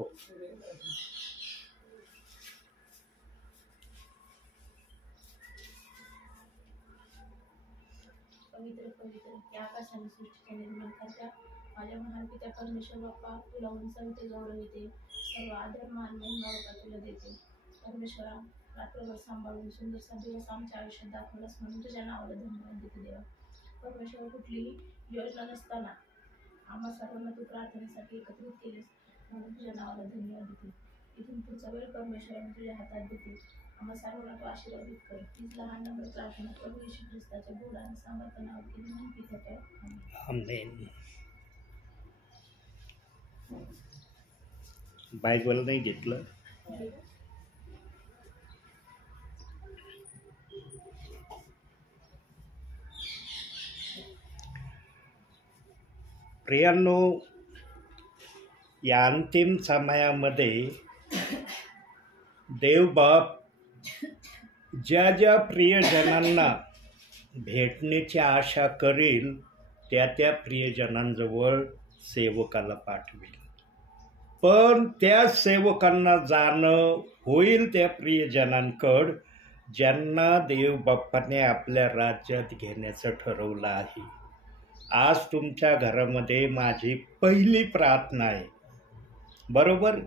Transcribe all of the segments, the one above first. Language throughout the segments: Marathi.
हो. पवित्र पवित्र त्या आकाशाने सृष्टीचे निर्माण करता माझ्या महान पित्या परमेश्वर बाप्पा, तुला उंचाविते गौरविते, सर्व आदर मान महिमा बाप्पा तुला देते. परमेश्वरा, रात्रभर सांभाळून सुंदरसा दिवस आमच्या आयुष्यात दाखवलास म्हणून तुझ्या नावाला धन्यवाद देते देवा. परमेश्वर, कुठलीही योजना नसताना आम्हा सर्वांना तू प्रार्थनेसाठी एकत्रित केलेस म्हणून तुझ्या नावाला धन्यवाद देते. इथून पुढचा वेळ परमेश्वरा मी तुझ्या हातात देते. आम्हा सर्वांना तू आशीर्वादित कर. तीच लहान नंबर प्रार्थना प्रभू येशू ख्रिस्ताच्या गोड आणि समर्थ नावात केली म्हणून पित्याच्या. आमेन. बायबल नाही घेतलं. प्रियांनो, या अंतिम समयामध्ये देवबाप ज्या ज्या प्रियजनांना भेटण्याची आशा करील त्या त्या प्रियजनांजवळ सेवकाला पाठवेल. पण त्या सेवकांना जाणं होईल त्या प्रियजनांकडं ज्यांना देवबाप्पाने आपल्या राज्यात घेण्याचं ठरवलं आहे. आज तुमच्या घरामध्ये माझी पहिली प्रार्थना आहे. बरोबर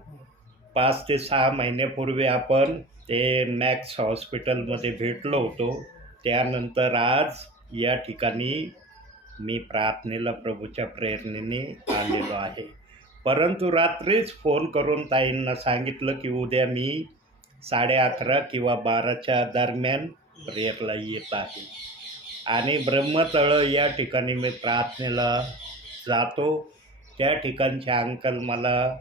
5 ते 6 महिन्यापूर्वी आपण ते मॅक्स हॉस्पिटलमध्ये भेटलो होतो. त्यानंतर आज या ठिकाणी मी प्रार्थनेला प्रभूच्या प्रेरणेने आलेलो आहे. परंतु रात्रीच फोन करून ताईंना सांगितलं की उद्या मी 11:30 किंवा 12च्या दरम्यान प्रेयरला येत आहे. आणि ब्रह्मतळ या ठिकाणी मी प्रार्थनेला जातो. त्या ठिकाणचे अंकल मला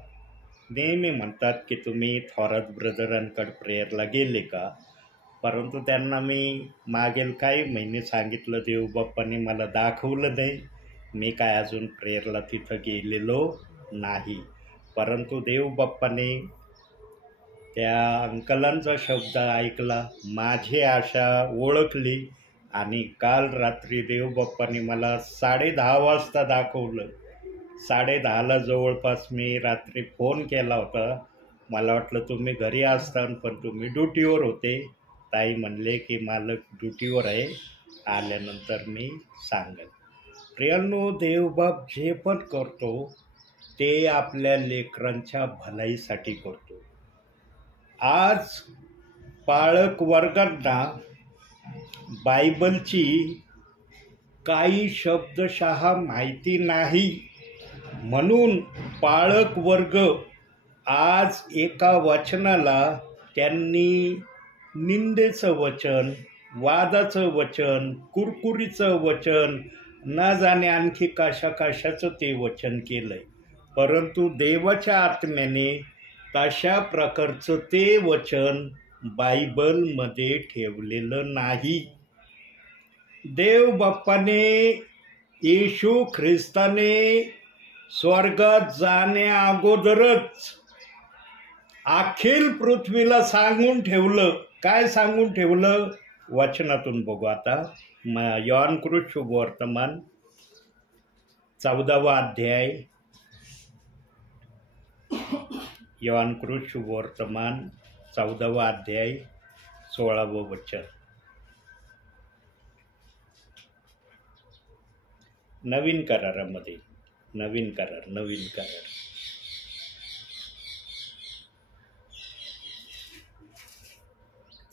नेहमी म्हणतात की तुम्ही थोरात ब्रदरांकडे प्रेयरला गेले का. परंतु त्यांना मी मागील काही महिने सांगितलं देवबाप्पाने मला दाखवलं नाही. मी काय अजून प्रेयरला तिथं गेलेलो नाही. परंतु देवबाप्पाने त्या अंकलांचा शब्द ऐकला, माझी आशा ओळखली आणि काल रात्री देवबाप्पाने मला 10:30 वाजता दाखवलं. 10:30ला जवळपास मी रात्री फोन केला होता. मला वाटलं तुम्ही घरी असता, पण तुम्ही ड्युटीवर होते. ताई म्हणले की मालक ड्युटीवर आहे, आल्यानंतर मी सांगेन. प्रियांनो, देवबाप जे पण करतो ते आपल्या लेकरांच्या भलाईसाठी करतो. आज पालक वर्गांना बायबलची काही शब्दशः माहिती नाही म्हणून पालक वर्ग आज एका वचनाला त्यांनी निंदेचं वचन, वादाचं वचन, कुरकुरीचं वचन, न जाणे आणखी कशाचं ते वचन केलंय. परंतु देवाच्या आत्म्याने तशा प्रकारचं ते वचन बायबलमध्ये ठेवलेलं नाही. देवबाप्पाने, येशू ख्रिस्ताने स्वर्गात जाण्या अगोदरच अखिल पृथ्वीला सांगून ठेवलं. काय सांगून ठेवलं? वचनातून बघू आता. योहानकृत शुभवर्तमान 14वा अध्याय, योहानकृत शुभवर्तमान 14वा अध्याय 16वं वचन. नवीन करारामध्ये, नवीन करार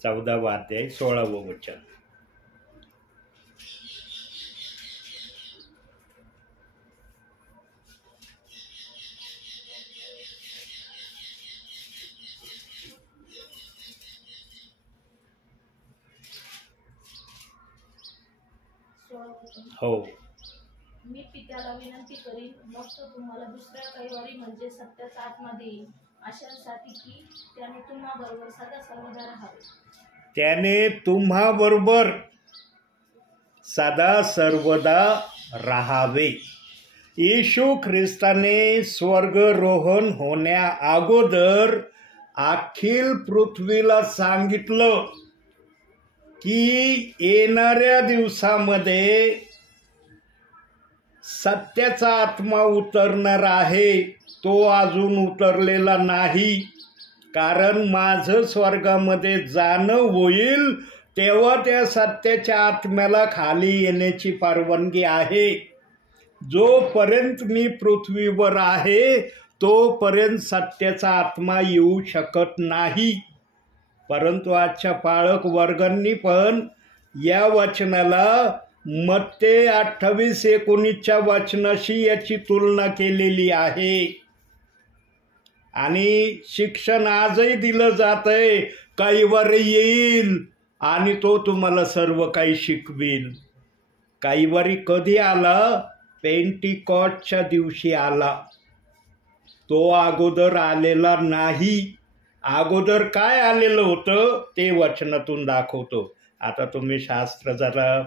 14वा अध्याय 16वं वचन. हो. मी पित्याला विनंती करीन, मग तो तुम्हाला दुसऱ्या कैवारी म्हणजे सत्याचा आत्मा देईल, अशासाठी की त्याने तुम्हाबरोबर सदा सर्वदा राहावे. त्याने तुम्हाबरोबर सदा सर्वदा राहावे. येशू ख्रिस्ताने स्वर्गरोहण होण्या अगोदर अखिल पृथ्वीला सांगितलं की येणाऱ्या दिवसामध्ये सत्याचा आत्मा उतरणार आहे तो अजून उतरलेला नाही. कारण माझं स्वर्गामध्ये जाणं होईल तेव्हा त्या सत्याच्या आत्म्याला खाली येण्याची परवानगी आहे. जोपर्यंत मी पृथ्वीवर आहे तोपर्यंत सत्याचा आत्मा येऊ शकत नाही. परंतु आजच्या पाळक वर्गांनी पण या वचनाला मत्ते 28:19 वचनाशी याची तुलना केलेली आहे. आणि शिक्षण आजही दिलं जातंय, कैवार येईल आणि तो तुम्हाला सर्व काही शिकवेल. कैवारी कधी आला? पेंटिकॉस्टच्या दिवशी आला. तो अगोदर आलेला नाही. अगोदर काय आलेलं होतं ते वचनातून दाखवतो. आता तुम्ही शास्त्र जरा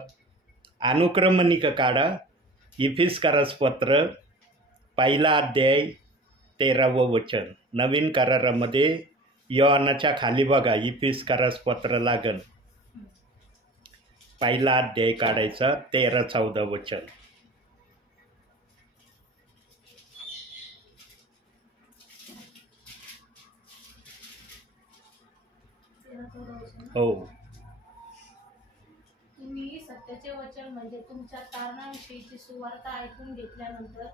अनुक्रमणिका काढा. इफिसकरास पत्र 1 अध्याय 13वं वचन. नवीन करारामध्ये योहानाच्या खाली बघा, इफिसकरास पत्र लागन 1 अध्याय काढायचा 13-14 वचन. हो, तुम्ही सत्याचे वचन म्हणजे तुमच्या तारणाविषयीची सुवार्ता ऐकून घेतल्यानंतर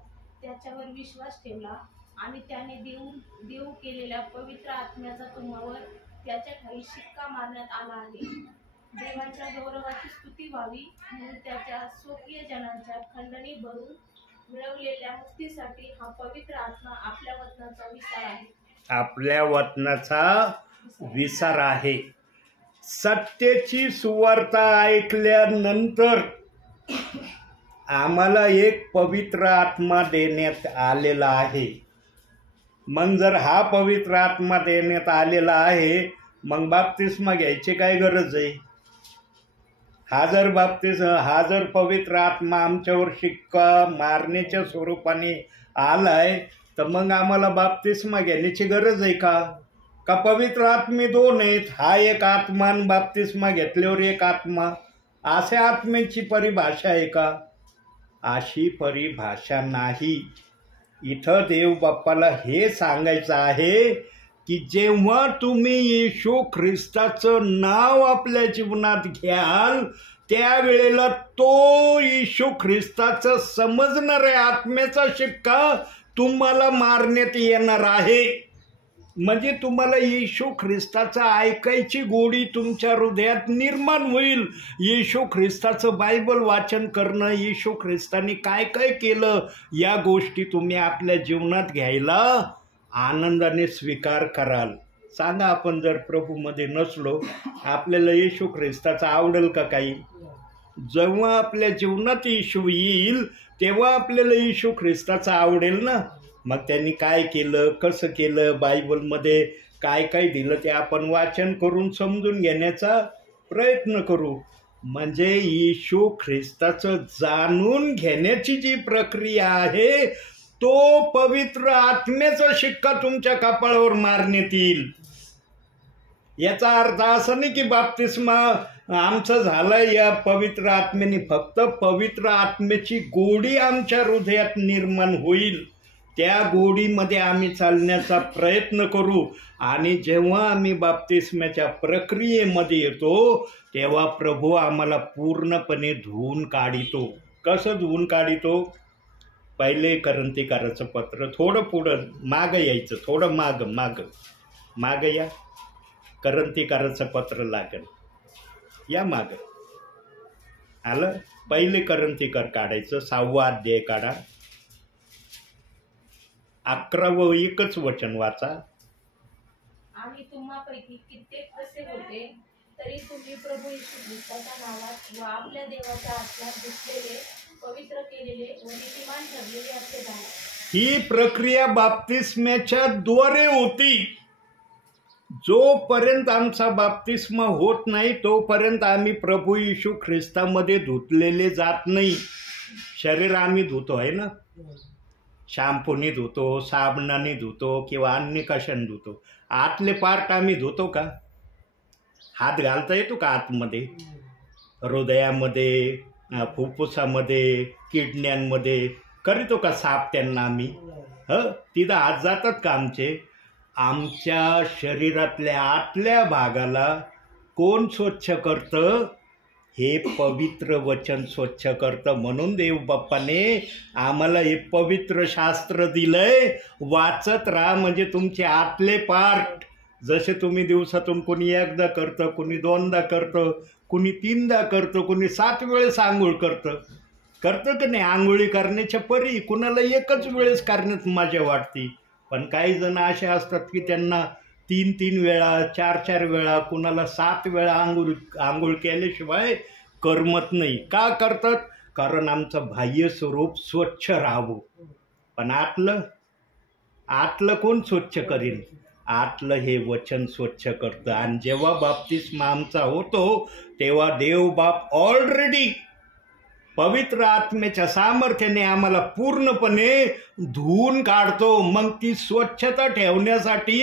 त्याच्यावर विश्वास ठेवला आणि त्याने देऊ केलेल्या पवित्र आत्म्याचा तुम्हावर त्याच्या ठायी शिक्का मारण्यात आला आहे. देवाच्या गौरवाची स्तुती व्हावी म्हणून त्याच्या स्वकीय जनांच्या खंडणी भरून मिळवलेल्या मुक्तीसाठी हा पवित्र आत्मा आपल्या वचनाचा विस्तार आहे. आपल्या वचनाचा विसार आहे. सत्याची सुवार्ता ऐकल्यानंतर आम्हाला एक पवित्र आत्मा देण्यात आलेला आहे. मग जर हा पवित्र आत्मा देण्यात आलेला आहे मग बाप्तिस्मा घ्यायची काय गरज आहे? हा जर पवित्र आत्मा आमच्यावर शिक्का मारण्याच्या स्वरूपाने आलाय तर मग आम्हाला बाप्तिस्मा घेण्याची गरज आहे का? का पवित्र आत्मे दोन आहेत? हा एक आत्मा आणि बाप्तिस्मा घेतल्यावर एक आत्मा, अशा आत्म्याची परिभाषा आहे का? अशी परिभाषा नाही. इथं देव बाप्पाला हे सांगायचं आहे की जेव्हा तुम्ही येशू ख्रिस्ताचं नाव आपल्या जीवनात घ्याल त्यावेळेला तो येशू ख्रिस्ताचं समजणाऱ्या आत्म्याचा शिक्का तुम्हाला मारण्यात येणार आहे. म्हणजे तुम्हाला येशू ख्रिस्ताचं ऐकायची गोडी तुमच्या हृदयात निर्माण होईल. येशू ख्रिस्ताचं बायबल वाचन करणं, येशू ख्रिस्ताने काय काय केलं या गोष्टी तुम्ही आपल्या जीवनात घ्यायला आनंदाने स्वीकार कराल. सांगा, आपण जर प्रभूमध्ये नसलो आपल्याला येशू ख्रिस्ताचं आवडेल का काही? जेव्हा आपल्या जीवनात येशू येईल तेव्हा आपल्याला येशू ख्रिस्ताचं आवडेल ना. मग त्यांनी काय केलं, कसं केलं, बायबलमध्ये काय काय दिलं ते आपण वाचन करून समजून घेण्याचा प्रयत्न करू. म्हणजे येशू ख्रिस्ताचं जाणून घेण्याची जी प्रक्रिया आहे तो पवित्र आत्म्याचा शिक्का तुमच्या कपाळावर मारण्यात येईल. याचा अर्थ असा नाही की बाप्तिस्मा आमचं झालं या पवित्र आत्म्याने. फक्त पवित्र आत्म्याची गोडी आमच्या हृदयात निर्माण होईल. त्या गोडीमध्ये आम्ही चालण्याचा प्रयत्न करू. आणि जेव्हा आम्ही बाप्तिस्म्याच्या प्रक्रियेमध्ये येतो तेव्हा प्रभू आम्हाला पूर्णपणे धुवून काढितो. कसं धुवून काढितो? 1 कोरिन्थीकराचं पत्र, थोडं पुढं मागं यायचं, थोडं मागं या. कोरिन्थीकराचं पत्र लागेल, या मागं आलं. 1 कोरिन्थीकर काढायचं, 6वा अध्याय काढा, 11वं एकच वचन वाचा. आणि तुम्हापैकी कित्येक असे होते तरी तुम्ही प्रभू येशू ख्रिस्ताच्या नावात व आपल्या देवाच्या आत्म्यात धुतलेले, पवित्र केलेले व नीतिमान ठरलेले असे झाले. ही प्रक्रिया बाप्तिस्म्याच्या द्वारे होती. जोपर्यंत आमचा बाप्तिस्मा होत नाही तोपर्यंत आम्ही प्रभू येशू ख्रिस्तामध्ये धुतलेले जात नाही. शरीर आम्ही धुतो आहे ना, शॅम्पूने धुतो, साबणाने धुतो किंवा अन्य कशाने धुतो. आतले पार्ट आम्ही धुतो का? हात घालता येतो का आतमध्ये? हृदयामध्ये, फुफ्फुसामध्ये, किडण्यांमध्ये करीतो का साफ त्यांना आम्ही? तिथं हात जातात का आमच्या शरीरातल्या आतल्या भागाला कोण स्वच्छ करतं? हे पवित्र वचन स्वच्छ करतं. म्हणून देवबाप्पाने आम्हाला हे पवित्र शास्त्र दिलंय. वाचत राहा, म्हणजे तुमचे आतले पार्ट, जसे तुम्ही दिवसातून कोणी एकदा करतं, कोणी दोनदा करतं, कोणी तीनदा करतं, कोणी 7 वेळेस आंघोळ करतं की नाही. आंघोळी करण्याच्या परी कुणाला एकच वेळेस करण्यात मजा वाटते, पण काही जण असे असतात की त्यांना 3 वेळा 4 वेळा, कुणाला 7 वेळा आंघोळ केल्याशिवाय करमत नाही. का करतात? कारण आमचं बाह्य स्वरूप स्वच्छ राहावं. पण आतलं कोण स्वच्छ करीन? आतलं हे वचन स्वच्छ करतं. आणि जेव्हा बाप्तिस्मा आमचा होतो तेव्हा देवबाप ऑलरेडी पवित्र आत्म्याच्या सामर्थ्याने आम्हाला पूर्णपणे धुवून काढतो. मग ती स्वच्छता ठेवण्यासाठी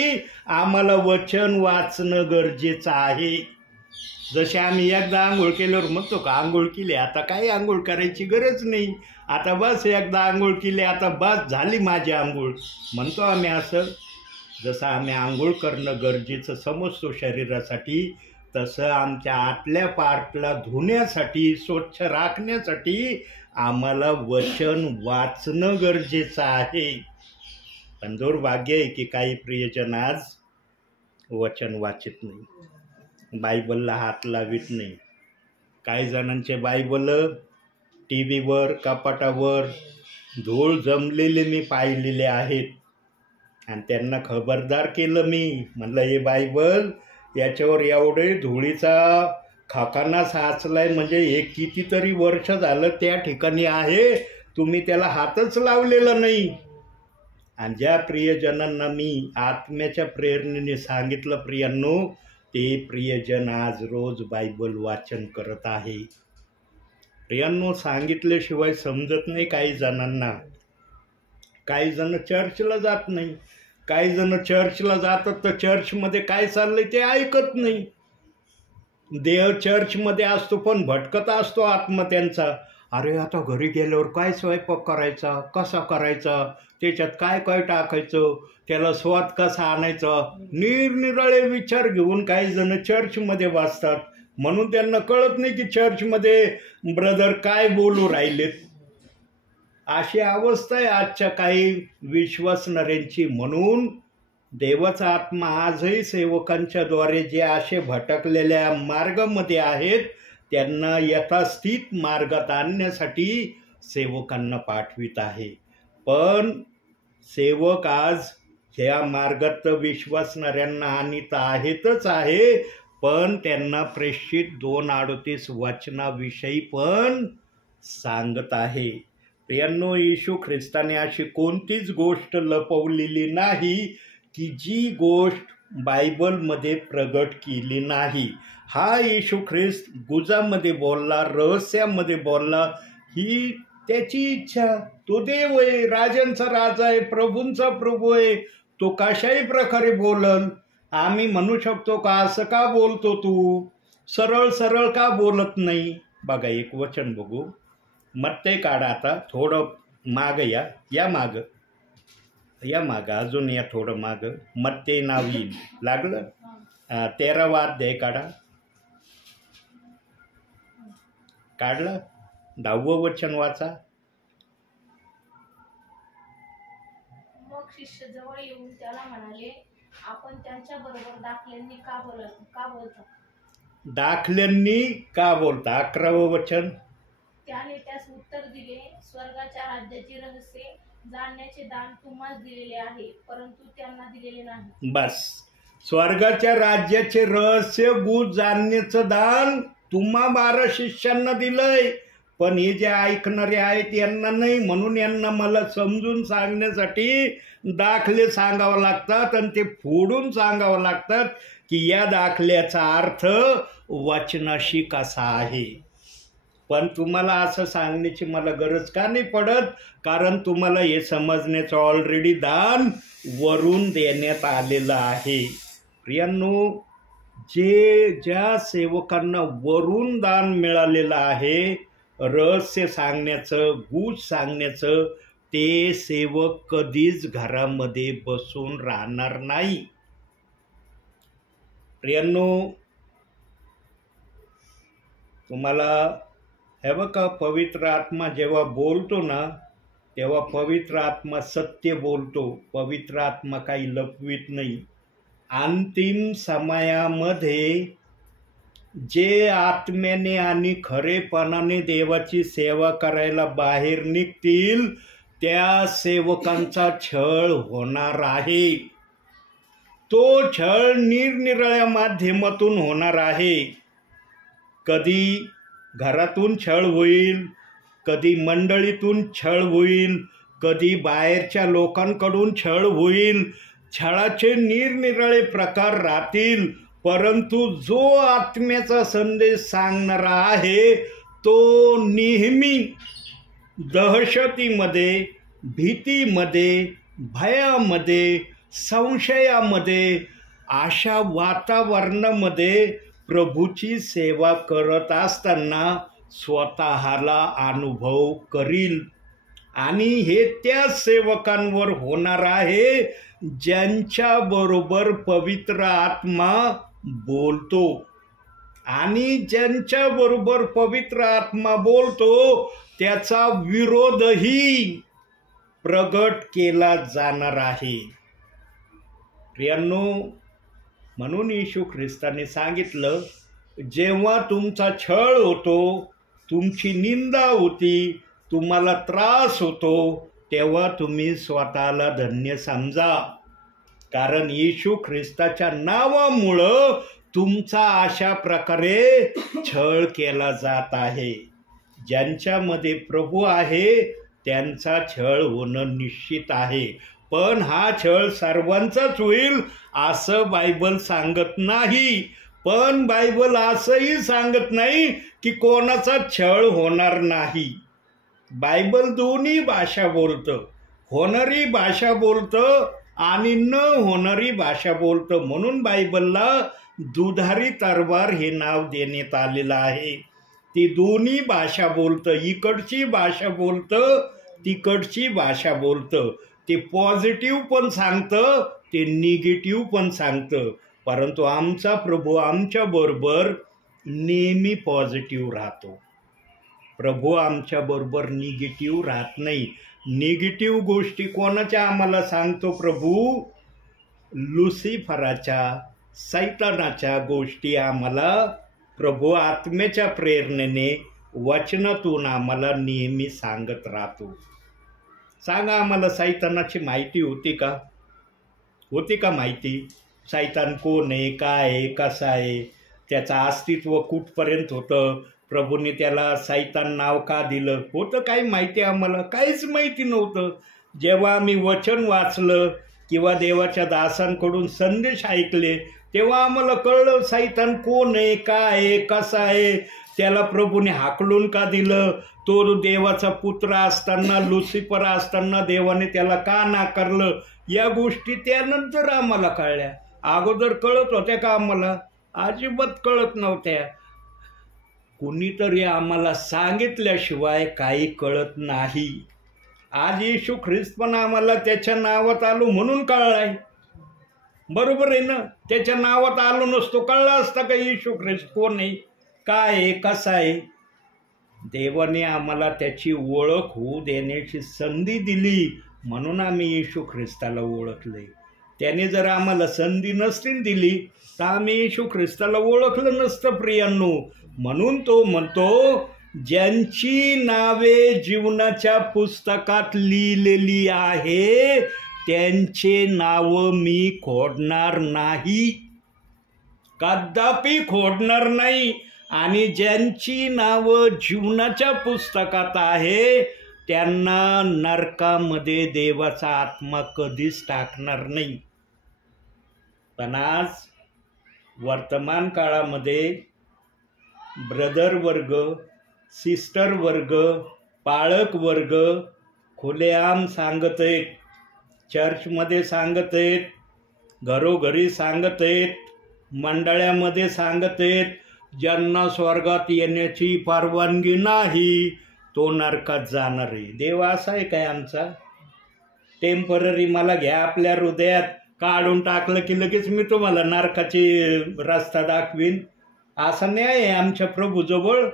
आम्हाला वचन वाचणं गरजेचं आहे. जसे आम्ही एकदा आंघोळ केल्यावर म्हणतो का आंघोळ केली, आता काही आंघोळ करायची गरज नाही, आता बस एकदा आंघोळ केली, आता बस झाली माझी आंघोळ, म्हणतो आम्ही. असं जसं आम्ही आंघोळ करणं गरजेचं समजतो शरीरासाठी, तसं आमच्या आतल्या पार्टला धुण्यासाठी, स्वच्छ राखण्यासाठी आम्हाला वचन वाचणं गरजेचं आहे. पण दुर्भाग्य आहे की काही प्रियजन आज वचन वाचत नाही, बायबलला हात लावित नाही. काही जणांचे बायबल टी व्हीवर, कपाटावर धूळ जमलेले मी पाहिलेले आहेत. आणि त्यांना खबरदार केलं मी, म्हणलं हे बायबल याच्यावर एवढे धुळीचा खाकाना साचलाय, म्हणजे हे कितीतरी वर्ष झालं त्या ठिकाणी आहे, तुम्ही त्याला हातच लावलेला नाही. आणि ज्या प्रियजनांना मी आत्म्याच्या प्रेरणेने सांगितलं प्रियांनो, ते प्रियजन आज रोज बायबल वाचन करत आहे. प्रियांनो, सांगितल्याशिवाय समजत नाही काही जणांना. काही जण चर्चला जात नाही, काही जण चर्चला जातात तर चर्चमध्ये काय चाललंय ते ऐकत नाही. देव चर्चमध्ये असतो पण भटकत असतो आत्मा त्यांचा. अरे आता घरी गेल्यावर काय स्वयंपाक करायचा, कसा करायचा, त्याच्यात काय काय टाकायचं, त्याला स्वाद कसा आणायचा, निरनिराळे विचार घेऊन काही जण चर्चमध्ये बसतात. म्हणून त्यांना कळत नाही की चर्चमध्ये ब्रदर काय बोलू राहिलेत. अशी अवस्था आहे आजच्या काही विश्वासणाऱ्यांची. म्हणून देवाचा आत्मा आजही सेवकांच्या द्वारे जे असे भटकलेल्या मार्गामध्ये आहेत त्यांना यथास्थित मार्गात आणण्यासाठी सेवकांना पाठवित आहे. पण सेवक आज ह्या मार्गात विश्वासणाऱ्यांना आणीत आहेतच आहे, पण त्यांना प्रेषित 2:38 वचनाविषयी पण सांगत आहे. प्रियांनो, येशू ख्रिस्ताने अशी कोणतीच गोष्ट लपवलेली नाही की जी गोष्ट बायबलमध्ये प्रगट केली नाही. हा येशू ख्रिस्त गुजामध्ये बोलला, रहस्यामध्ये बोलला, ही त्याची इच्छा. तो देव आहे, राजांचा राजा आहे, प्रभूंचा प्रभू आहे, तो कशाही प्रकारे बोलल. आम्ही म्हणू शकतो का असं का बोलतो तू, सरळ सरळ का बोलत नाही? बघा एक वचन बघू, मत्ते काढा. आता थोडं मागं या मागं अजून या थोडं मागं. मत्ते नाव येईल, लागलं. 13वा अध्याय काढलं. 10वं वचन वाचा. मग शिष्य जवळ येऊन त्याला म्हणाले, आपण त्यांच्या बरोबर दाखल्यांनी का बोलता? दाखल्यांनी का बोलता? 11वं वचन. त्याने त्यास उत्तर दिले, स्वर्गाच्या राज्याची रहस्य जाणण्याचे दान तुम्हास दिलेले आहे, परंतु त्यांना दिलेले नाही. बस, स्वर्गाच्या राज्याचे रहस्य गुज जाणण्याचं दान तुम्हा 12 शिष्यांना दिलंय, पण हे जे ऐकणारे आहेत यांना नाही. म्हणून यांना मला समजून सांगण्यासाठी दाखले सांगावं लागतात आणि ते फोडून सांगावं लागतात की या दाखल्याचा अर्थ वचनाशी कसा आहे. पण तुम्हाला असं सांगण्याची मला गरज का नाही पडत, कारण तुम्हाला हे समजण्याचं ऑलरेडी दान वरून देण्यात आलेलं आहे. प्रियांनो, ज्या सेवकांना वरून दान मिळालेलं आहे रहस्य सांगण्याचं, गूढ सांगण्याचं, ते सेवक कधीच घरामध्ये बसून राहणार नाही. प्रियांनो, तुम्हाला हे बघा, पवित्र आत्मा जेव्हा बोलतो ना, तेव्हा पवित्र आत्मा सत्य बोलतो. पवित्र आत्मा काही लपवित नाही. अंतिम समयामध्ये जे आत्म्याने आणि खरेपणाने देवाची सेवा करायला बाहेर निघतील, त्या सेवकांचा छळ होणार आहे. तो छळ निरनिराळ्या माध्यमातून होणार आहे. कधी घरातून छळ होईल, कधी मंडळीतून छळ होईल, कधी बाहेरच्या लोकांकडून छळ होईल. छळाचे निरनिराळे प्रकार राहतील, परंतु जो आत्म्याचा संदेश सांगणारा आहे तो नेहमी दहशतीमध्ये, भीतीमध्ये, भयामध्ये, संशयामध्ये, अशा वातावरणामध्ये प्रभूची सेवा करत असताना स्वतःला अनुभव करील. आणि हे त्या सेवकांवर होणार आहे ज्यांच्याबरोबर पवित्र आत्मा बोलतो. आणि ज्यांच्याबरोबर पवित्र आत्मा बोलतो त्याचा विरोधही प्रगट केला जाणार आहे. प्रियांनो, म्हणून येशू ख्रिस्ताने सांगितलं, जेव्हा तुमचा छळ होतो, तुमची निंदा होती, तुम्हाला त्रास होतो, तेव्हा तुम्ही स्वतःला धन्य समजा. कारण येशू ख्रिस्ताच्या नावामुळं तुमचा अशा प्रकारे छळ केला जात आहे. ज्यांच्यामध्ये प्रभू आहे त्यांचा छळ होणं निश्चित आहे. पण हा छळ सर्वांचाच होईल असं बायबल सांगत नाही. पण बायबल असंही सांगत नाही की कोणाचा छळ होणार नाही. बायबल दोन्ही भाषा बोलतं. होणारी भाषा बोलतं आणि न होणारी भाषा बोलतं. म्हणून बायबलला दुधारी तलवार हे नाव देण्यात आलेलं आहे. ती दोन्ही भाषा बोलतं. इकडची भाषा बोलतं, तिकडची भाषा बोलतं. ते पॉझिटिव्ह पण सांगतं, ते निगेटिव्ह पण सांगतं. परंतु आमचा प्रभू आमच्याबरोबर नेहमी पॉझिटिव्ह राहतो. प्रभू आमच्याबरोबर निगेटिव्ह राहत नाही. निगेटिव्ह गोष्टी कोणाच्या आम्हाला सांगतो प्रभू? लुसिफराच्या, सैतानाच्या गोष्टी आम्हाला प्रभू आत्म्याच्या प्रेरणेने वचनातून आम्हाला नेहमी सांगत राहतो. सांगा, आम्हाला सैतानाची माहिती होती का? होती का माहिती? सैतान कोण आहे, काय आहे, कसा आहे, त्याचं अस्तित्व कुठपर्यंत होतं, प्रभूने त्याला सैतान नाव का दिलं होतं? काही माहिती आम्हाला काहीच माहिती नव्हतं. जेव्हा आम्ही वचन वाचलं किंवा देवाच्या दासांकडून संदेश ऐकले तेव्हा आम्हाला कळलं सैतान कोण आहे, काय आहे, कसा आहे, त्याला प्रभूने हाकलून का दिलं, तो देवाचा पुत्र असताना, लुसिफर असताना देवाने त्याला का नाकारलं, या गोष्टी त्यानंतर आम्हाला कळल्या. अगोदर कळत होत्या का आम्हाला? अजिबात कळत नव्हत्या. कुणीतरी आम्हाला सांगितल्याशिवाय काही कळत नाही. आज येशू ख्रिस्त पण आम्हाला त्याच्या नावात आलो म्हणून कळलाय. बरोबर आहे ना? त्याच्या नावात आलो नसतो कळला असता का येशू ख्रिस्त कोण आहे, काय आहे, कसा आहे? देवाने आम्हाला त्याची ओळख होऊ देण्याची संधी दिली म्हणून आम्ही येशू ख्रिस्ताला ओळखले. त्याने जर आम्हाला संधी नसती दिली तर आम्ही येशू ख्रिस्ताला ओळखलं नसतं प्रियांनो. म्हणून तो म्हणतो, ज्यांची नावे जीवनाच्या पुस्तकात लिहिलेली आहे त्यांचे नाव मी खोडणार नाही, कदापि खोडणार नाही. आणि ज्यांची नावं जीवनाच्या पुस्तकात आहे त्यांना नरकामध्ये देवाचा आत्मा कधीच टाकणार नाही. पण आज वर्तमान काळामध्ये ब्रदर वर्ग, सिस्टर वर्ग, पाळक वर्ग खुलेआम सांगत आहेत, चर्चमध्ये सांगत आहेत, घरोघरी सांगत आहेत, मंडळामध्ये सांगत आहेत, ज्यांना स्वर्गात येण्याची परवानगी नाही तो नरकात जाणार आहे. देव असा आहे काय आमचा? टेम्पररी मला घ्या आपल्या हृदयात, काढून टाकलं की लगेच मी तुम्हाला नरकाची रस्ता दाखवीन. असा न्याय आहे आमच्या प्रभूजवळ.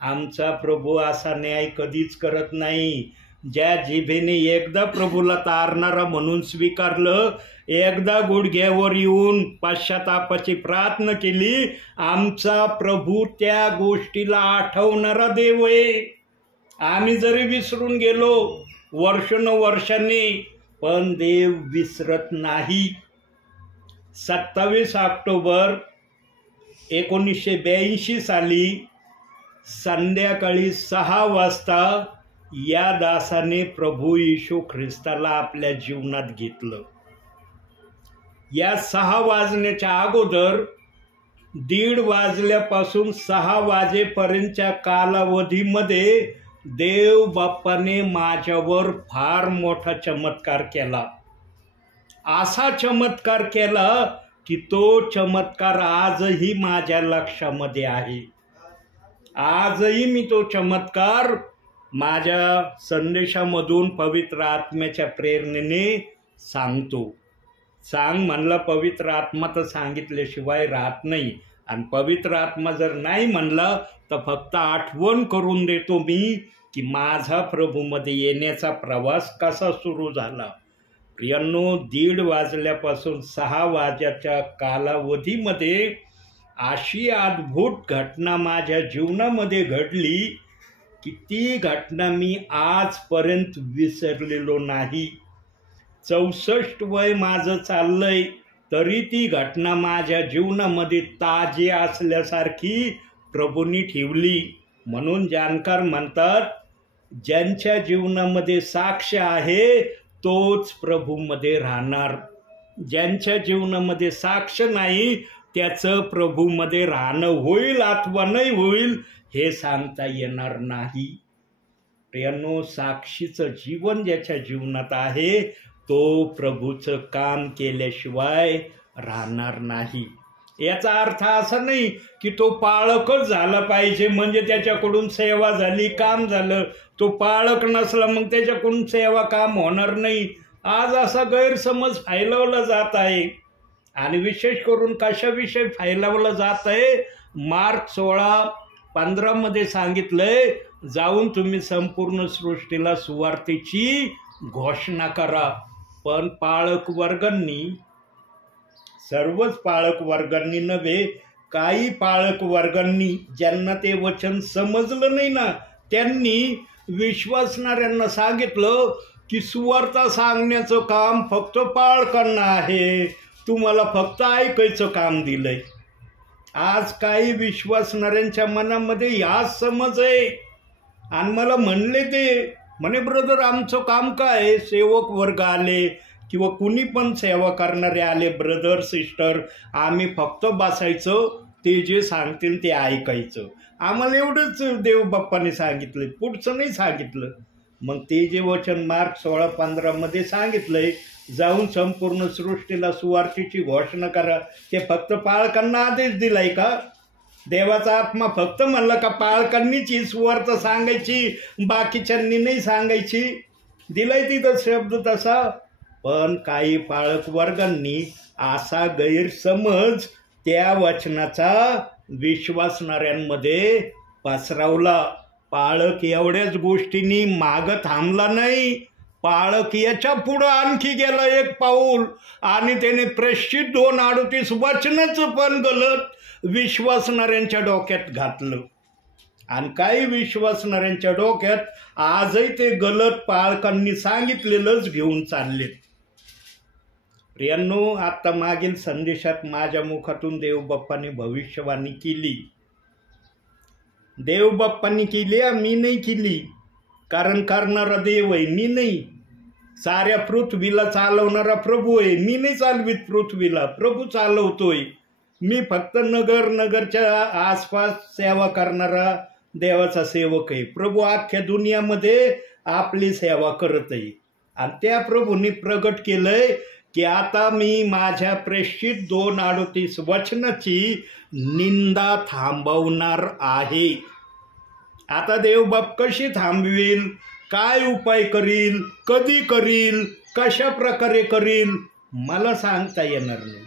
आमचा प्रभू असा न्याय कधीच करत नाही. ज्या जिभेने एकदा प्रभूला तारणारा म्हणून स्वीकारलं, एकदा गुडघ्यावर येऊन पश्चातापाची प्रार्थना केली, आमचा प्रभू त्या गोष्टीला आठवणारा देव आहे. आम्ही जरी विसरून गेलो वर्षानुवर्षांनी, पण देव विसरत नाही. 27 ऑक्टोबर 1982 साली संध्याकाळी 6 वाजता या दासाने प्रभू येशू ख्रिस्ताला आपल्या जीवनात घेतलं. या 6 वाजण्याच्या अगोदर 1:30 वाजल्यापासून 6 वाजेपर्यंतच्या कालावधीमध्ये देव बाप्पाने माझ्यावर फार मोठा चमत्कार केला. असा चमत्कार केला की तो चमत्कार आजही माझ्या लक्षामध्ये आहे. आजही मी तो चमत्कार माझ्या संदेशामधून पवित्र आत्म्याच्या प्रेरणेने सांगतो. सांग म्हणला पवित्र आत्मा तर सांगितल्याशिवाय राहत नाही, आणि पवित्र आत्मा जर नाही म्हणला तर फक्त आठवण करून देतो मी की माझा प्रभूमध्ये येण्याचा प्रवास कसा सुरू झाला. प्रियांनो, 1:30 वाजल्यापासून 6 वाजेच्या कालावधीमध्ये अशी अद्भुत घटना माझ्या जीवनामध्ये घडली की ती घटना मी आजपर्यंत विसरलेलो नाही. 64 वय माझं चाललंय तरी ती घटना माझ्या जीवनामध्ये ताजी असल्यासारखी प्रभूंनी ठेवली. म्हणून जाणकार म्हणतात, ज्यांच्या जीवनामध्ये साक्ष आहे तोच प्रभूमध्ये राहणार. ज्यांच्या जीवनामध्ये साक्ष नाही त्याचं प्रभूमध्ये राहणं होईल अथवा नाही होईल हे सांगता येणार नाही. प्रियांनो, साक्षीचं जीवन ज्याच्या जीवनात आहे तो प्रभूचं काम केल्याशिवाय राहणार नाही. याचा अर्थ असा नाही की तो पाळकच झाला पाहिजे म्हणजे त्याच्याकडून सेवा झाली, काम झालं. तो पाळक नसला मग त्याच्याकडून सेवा काम होणार नाही. आज असा गैरसमज फैलावला जात आहे, आणि विशेष करून कशाविषयी फैलावलं जात आहे. मार्क 16:15 मध्ये सांगितलंय, जाऊन तुम्ही संपूर्ण सृष्टीला सुवार्तेची घोषणा करा. पण पाळक वर्गांनी, सर्वच पाळक वर्गांनी नव्हे, काही पाळक वर्गांनी ज्यांना ते वचन समजलं नाही ना, त्यांनी विश्वासणाऱ्यांना सांगितलं की सुवार्ता सांगण्याचं काम फक्त पाळकांना आहे, तुम्हाला फक्त ऐकायचं काम दिलंय. आज काही विश्वासणाऱ्यांच्या मनामध्ये याच समज आहे. आणि मला म्हणले ते म्हणे, ब्रदर आमचं काम काय, सेवक वर्ग आले किंवा कुणी पण सेवा करणारे आले, ब्रदर सिस्टर, आम्ही फक्त बसायचं, ते जे सांगतील ते ऐकायचं. आम्हाला एवढंच देव बाप्पाने सांगितलं, पुढचं नाही सांगितलं. मग ते जे वचन मार्क 16:15 मध्ये सांगितलंय, जाऊन संपूर्ण सृष्टीला सुवार्तेची घोषणा करा, ते फक्त पाळकांना आदेश दिलाय का? देवाचा आत्मा फक्त म्हणला का पाळकांनीच ही सुवार्ता सांगायची, बाकीच्यांनी नाही सांगायची? दिलाय तिथं शब्द तसा. पण काही पाळक वर्गांनी असा गैरसमज त्या वचनाचा विश्वासणाऱ्यांमध्ये पसरवला. पाळक एवढ्याच गोष्टींनी मागं थांबला नाही. पाळक याच्या पुढं आणखी गेला एक पाऊल, आणि त्याने प्रेषित 2:38 वचनाचं पण गलत विश्वासणाऱ्यांच्या डोक्यात घातलं. आणि काही विश्वासणाऱ्यांच्या डोक्यात आजही ते गलत पाळकांनी सांगितलेलंच घेऊन चालले. प्रियांनो, आता मागील संदेशात माझ्या मुखातून देवबाप्पांनी भविष्यवाणी केली. देवबाप्पांनी केली, मी नाही केली. कारण करणारा देव आहे, मी नाही. साऱ्या पृथ्वीला चालवणारा प्रभू आहे, मी नाही चालवित पृथ्वीला, प्रभू चालवतोय. मी फक्त नगरच्या आसपास सेवा करणारा देवाचा सेवक आहे. प्रभू अख्ख्या दुनियामध्ये आपली सेवा करत आहे. आणि त्या प्रभूंनी प्रगट केलंय की आता मी माझ्या प्रेषित 2:38 वचनाची निंदा थांबवणार आहे. आता देवबाप कशी थांबवेल, काय उपाय करील, कधी करील कशा प्रकारे करील मला सांगता येणार नाही,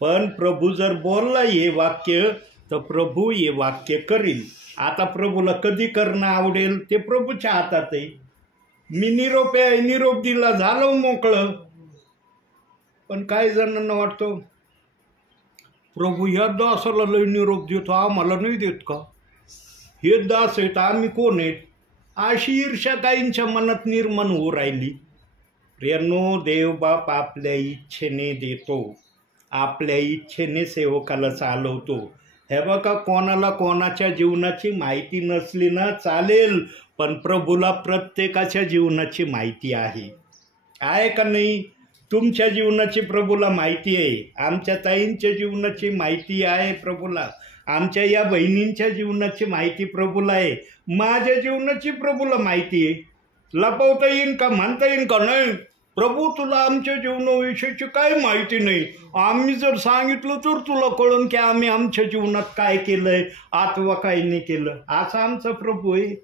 पण प्रभू जर बोलला हे वाक्य तर प्रभू हे वाक्य करील. आता प्रभूला कधी करणं आवडेल ते प्रभूच्या हातात आहे. मी निरोप आहे, निरोप दिला, झालं मोकळं. पण काही जणांना वाटतं प्रभू ह्या दासाला लय निरोप देतो, आम्हाला नाही देत का? हे दास आहेत, आम्ही कोण आहेत? अशी ईर्ष्या काहींच्या मनात निर्माण होऊ राहिली. प्रियांनो, देवबाप आपल्या इच्छेने देतो, आपल्या इच्छेने सेवकाला चालवतो. हे बघा, कोणाला कोणाच्या जीवनाची माहिती नसली ना चालेल, पण प्रभूला प्रत्येकाच्या जीवनाची माहिती आहे का नाही? तुमच्या जीवनाची प्रभूला माहिती आहे, आमच्या ताईंच्या जीवनाची माहिती आहे प्रभूला, आमच्या या बहिणींच्या जीवनाची माहिती प्रभूला आहे, माझ्या जीवनाची प्रभूला माहिती आहे. लपवता येईन का? म्हणता येईन का नाही प्रभू तुला आमच्या जीवनाविषयीची काही माहिती नाही, आम्ही जर सांगितलं तर तुला कळून की आम्ही आमच्या जीवनात काय केलंय अथवा काय नाही केलं. असा आमचा प्रभू आहे.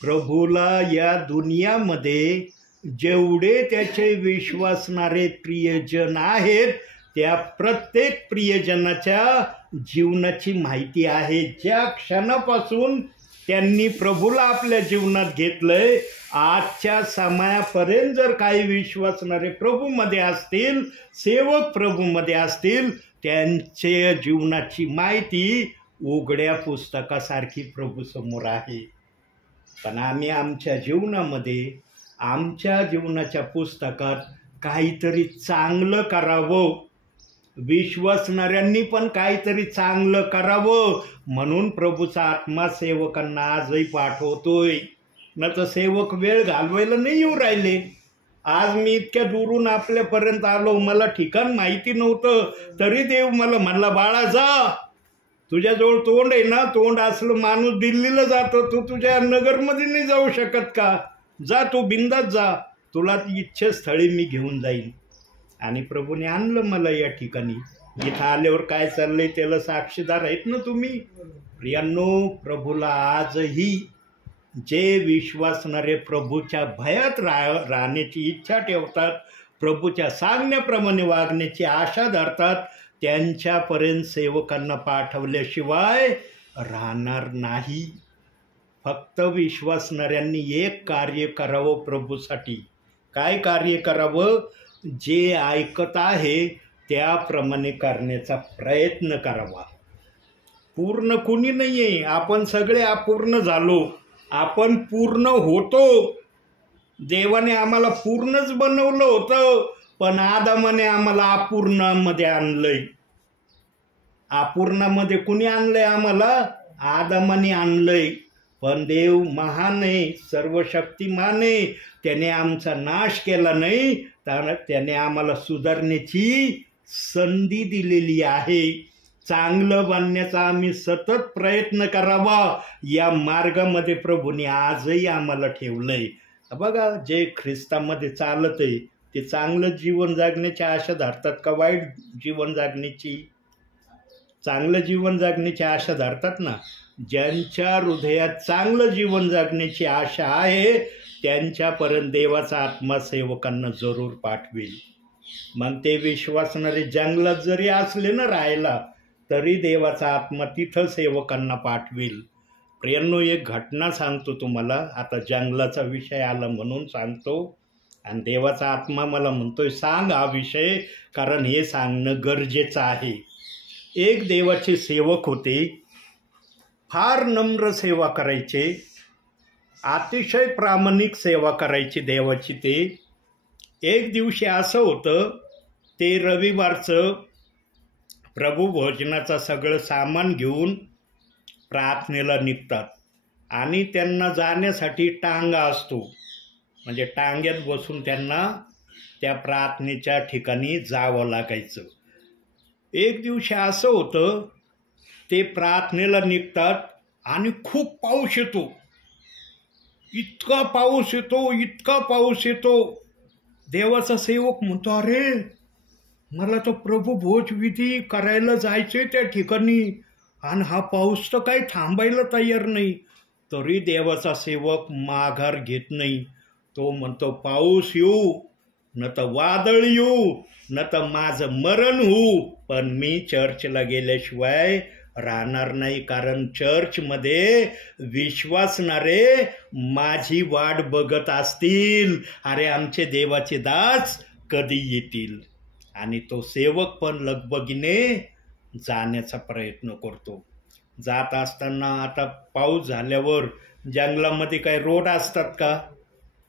प्रभूला या दुनियामध्ये जेवढे त्याचे विश्वासणारे प्रियजन आहेत त्या प्रत्येक प्रियजनाच्या जीवनाची माहिती आहे. ज्या क्षणापासून त्यांनी प्रभूला आपल्या जीवनात घेतलंय, आजच्या समयापर्यंत जर काही विश्वासणारे प्रभूमध्ये असतील, सेवक प्रभूमध्ये असतील, त्यांच्या जीवनाची माहिती उघड्या पुस्तकासारखी प्रभूसमोर आहे. पण आम्ही आमच्या जीवनामध्ये, आमच्या जीवनाच्या पुस्तकात काहीतरी चांगलं करावं, विश्वासणाऱ्यांनी पण काहीतरी चांगलं करावं म्हणून प्रभूचा आत्मा सेवकांना आजही पाठवतोय. न तर सेवक वेळ घालवायला नाही येऊ राहिले. आज मी इतक्या दुरून आपल्यापर्यंत आलो, मला ठिकाण माहिती नव्हतं, तरी देव मला म्हणला, बाळा जा, तुझ्याजवळ तोंड आहे ना, तोंड असलं माणूस दिल्लीला जातो, तू तुझ्या नगरमध्ये नाही जाऊ शकत का? जा, तू बिंदात जा, तुला इच्छेस्थळी मी घेऊन जाईन. आणि प्रभूने आणलं मला या ठिकाणी. इथं आल्यावर काय चाललंय त्याला साक्षीदार आहेत ना तुम्ही. प्रियांनो, प्रभूला आजही जे विश्वासणारे प्रभूच्या भयात राहण्याची इच्छा ठेवतात, प्रभूच्या सांगण्याप्रमाणे वागण्याची आशा धरतात, त्यांच्यापर्यंत सेवकांना पाठवल्याशिवाय राहणार नाही. फक्त विश्वासणाऱ्यांनी एक कार्य करावं प्रभूसाठी. काय कार्य करावं? जे ऐकत आहे त्याप्रमाणे करण्याचा प्रयत्न करावा. पूर्ण कुणी नाही आहे, आपण सगळे अपूर्ण झालो, आपण पूर्ण होतो. देवाने आम्हाला पूर्णच बनवलं होतं, पण आदामाने आम्हाला अपूर्णामध्ये आणलंय. अपूर्णामध्ये कुणी आणलंय आम्हाला? आदामाने आणलंय. पण देव महान आहे, सर्वशक्तिमान आहे, त्याने आमचा नाश केला नाही, त्याने आम्हाला सुधारण्याची संधी दिलेली आहे. चांगलं बनण्याचा आम्ही सतत प्रयत्न करावा, या मार्गामध्ये प्रभूने आजही आम्हाला ठेवलंय. बघा, जे ख्रिस्तामध्ये चालत आहे ते चांगलं जीवन जगण्याची आशा धरतात का वाईट जीवन जगण्याची? चांगलं जीवन जगण्याची आशा धरतात ना. ज्यांच्या हृदयात चांगलं जीवन जगण्याची आशा आहे त्यांच्यापर्यंत देवाचा आत्मा सेवकांना जरूर पाठवेल. मग ते विश्वासणारे जंगलात जरी असले ना राहायला, तरी देवाचा आत्मा तिथं सेवकांना पाठवेल. प्रियांनो, एक घटना सांगतो तुम्हाला. आता जंगलाचा विषय आला म्हणून सांगतो, आणि देवाचा आत्मा मला म्हणतोय सांग हा विषय, कारण हे सांगणं गरजेचं आहे. एक देवाचे सेवक होते, फार नम्र सेवा करायचे, अतिशय प्रामाणिक सेवा करायची देवाची. ते एक दिवशी असं होतं, ते रविवारचं प्रभू भोजनाचं सगळं सामान घेऊन प्रार्थनेला निघतात, आणि त्यांना जाण्यासाठी टांगा असतो, म्हणजे टांग्यात बसून त्यांना त्या प्रार्थनेच्या ठिकाणी जावं लागायचं. एक दिवशी असं होतं, ते प्रार्थनेला निघतात आणि खूप पाऊस येतो, इतका पाऊस येतो, इतका पाऊस येतो. देवाचा सेवक म्हणतो, अरे मला तर प्रभू भोजविधी करायला जायचे त्या ठिकाणी, आणि हा पाऊस तर काही थांबायला तयार नाही. तरी देवाचा सेवक माघार घेत नाही. तो म्हणतो, पाऊस येऊ न तर वादळ येऊ, न तर माझं मरण होऊ, पण मी चर्चला गेल्याशिवाय राहणार नाही. कारण चर्चमध्ये विश्वासणारे माझी वाट बघत असतील. अरे आमचे देवाचे दास कधी येतील. आणि तो सेवक पण लगबगीने जाण्याचा प्रयत्न करतो. जात असताना आता पाऊस झाल्यावर जंगलामध्ये काही रोड असतात का?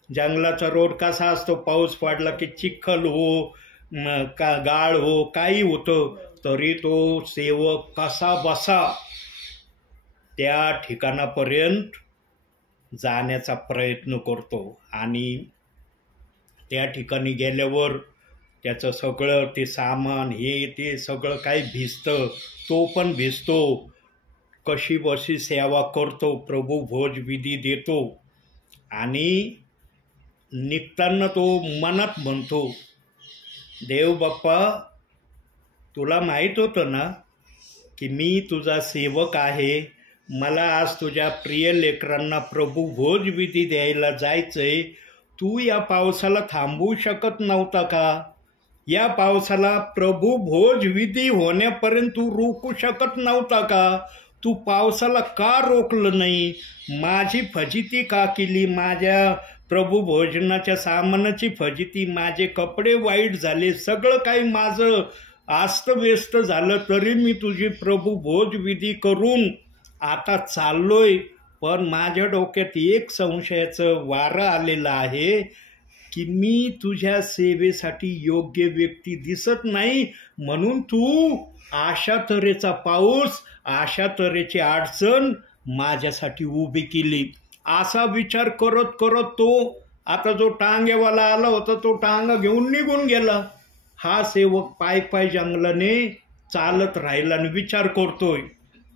जंगलाचा रोड कसा असतो? पाऊस पडला की चिखल हो, का गाळ हो, काही होतं, तरी तो सेवक कसा बसा त्या ठिकाणापर्यंत जाण्याचा प्रयत्न करतो. आणि त्या ठिकाणी गेल्यावर त्याचं सगळं ते सामान हे ते सगळं काही भिजतं, तो पण भिजतो. कशी बशी सेवा करतो, प्रभू भोज विधी देतो. आणि निघताना तो मनात म्हणतो, देव बाप्पा तुला माहीत होतं ना की मी तुझा सेवक आहे. मला आज तुझ्या प्रिय लेकरांना प्रभू भोज विधी द्यायला जायचंय. तू या पावसाला थांबवू शकत नव्हता का? या पावसाला प्रभू भोज विधी होण्यापर्यंत तू रोखू शकत नव्हता का? तू पावसाला का रोखलं नाही? माझी फजिती का केली? माझ्या प्रभू भोजनाच्या सामानाची फजिती, माझे कपडे वाईट झाले, सगळं काही माझं अस्तव्यस्त झालं, तरी मी तुझी प्रभू भोज विधी करून आता चाललोय. पण माझ्या डोक्यात एक संशयाचं वारं आलेलं आहे की मी तुझ्या सेवेसाठी योग्य व्यक्ती दिसत नाही, म्हणून तू अशा तऱ्हेचा पाऊस, अशा तऱ्हेची अडचण माझ्यासाठी उभी केली. असा विचार करत करत तो आता जो टांगेवाला आला होता तो टांगा घेऊन निघून गेला. हा सेवक पाय पाय जंगलाने चालत राहिला आणि विचार करतोय.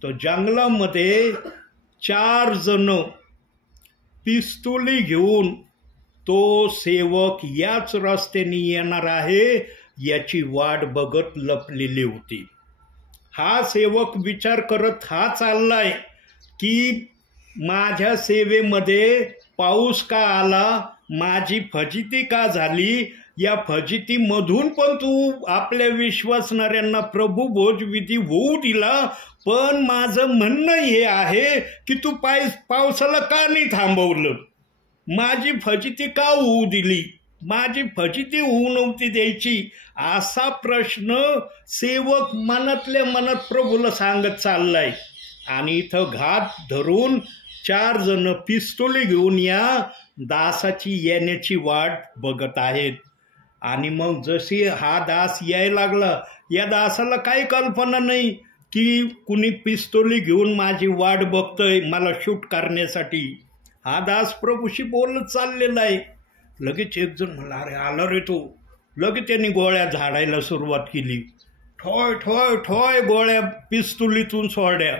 तो जंगलामध्ये 4 जण पिस्तुली घेऊन तो सेवक याच रस्त्याने येणार आहे याची वाट बघत लपलेली होती. हा सेवक विचार करत हा चाललाय की माझ्या सेवेमध्ये पाऊस का आला, माझी फजिती का झाली, या फजितीमधून पण तू आपल्या विश्वासणाऱ्यांना प्रभू भोज विधी होऊ दिला. पण माझं म्हणणं हे आहे की तू पावसाला का नाही थांबवलं? माझी फजिती का होऊ दिली? माझी फजिती होऊ नव्हती द्यायची. असा प्रश्न सेवक मनातल्या मनात प्रभूला सांगत चाललाय. आणि इथं घात धरून 4 जण पिस्तुली घेऊन या दासाची येण्याची वाट बघत आहेत. आणि मग जशी हा दास यायला लागला, या दासाला काही कल्पना नाही की कुणी पिस्तुली घेऊन माझी वाट बघतोय मला शूट करण्यासाठी. हा दास प्रभूशी बोलत चाललेला आहे. लगेच एक जण म्हणला, अरे आला रे तो. लगेच त्यांनी गोळ्या झाडायला सुरुवात केली. ठोय ठोय ठोय गोळ्या पिस्तुलीतून सोडल्या.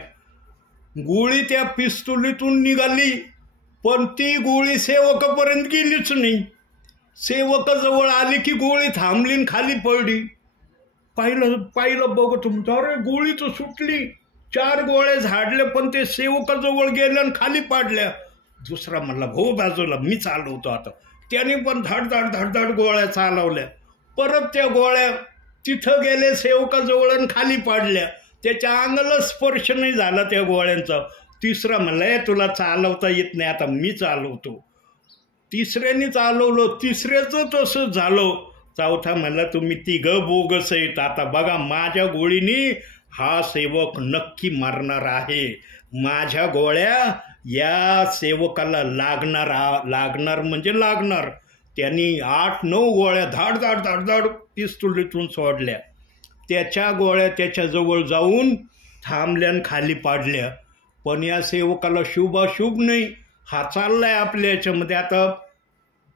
गोळी त्या पिस्तुलीतून निघाली, पण ती गोळी सेवकापर्यंत गेलीच नाही. सेवकाजवळ आली की गोळी थांबली खाली पडली. पाहिलं बघत अरे गोळी तर सुटली. 4 गोळ्या झाडल्या पण ते सेवकाजवळ गेल्या आणि खाली पाडल्या. दुसरा म्हणला, भाऊ बाजूला, मी चालवतो आता. त्याने पण धडधड धडधड गोळ्या चालवल्या. परत त्या गोळ्या तिथं गेले सेवकाजवळ आणि खाली पाडल्या. त्याच्या अंगाला स्पर्श नाही झाला त्या गोळ्यांचा. तिसरा म्हणला, तुला चालवता येत नाही, आता मी चालवतो. तिसऱ्याने चालवलं, तिसऱ्याचं तसंच झालं. चौथा म्हणला, तुम्ही 3 बोगस आहेत. आता बघा माझ्या गोळीने हा सेवक नक्की मरणार आहे. माझ्या गोळ्या या सेवकाला लागणार म्हणजे लागणार. त्यांनी 8-9 गोळ्या धाड धाड धाड धाड पिस्तुलीतून सोडल्या. त्याच्या गोळ्या त्याच्याजवळ जाऊन थांबल्या आणि खाली पाडल्या. पण या सेवकाला शुभाशुभ नाही. हा चाललाय आपल्या याच्यामध्ये. आता